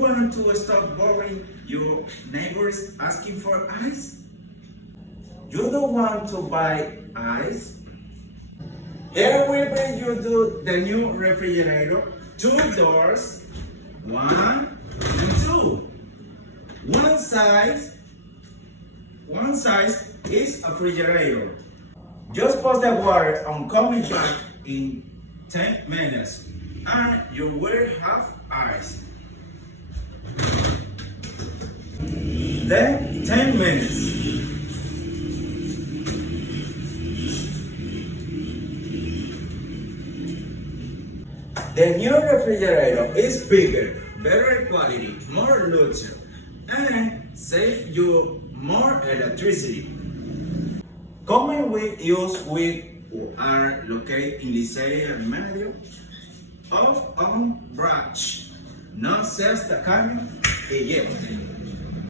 want to stop bothering your neighbors asking for ice? You don't want to buy ice? Here we bring you to the new refrigerator. 2 doors, 1 and 2. One size is a refrigerator. Just put the water on coming back in 10 minutes and you will have ice. Then 10 minutes. The new refrigerator is bigger, better quality, more luxury, and save you more electricity. Common use with are located in this area medio of branch. No se tacaño y lleva.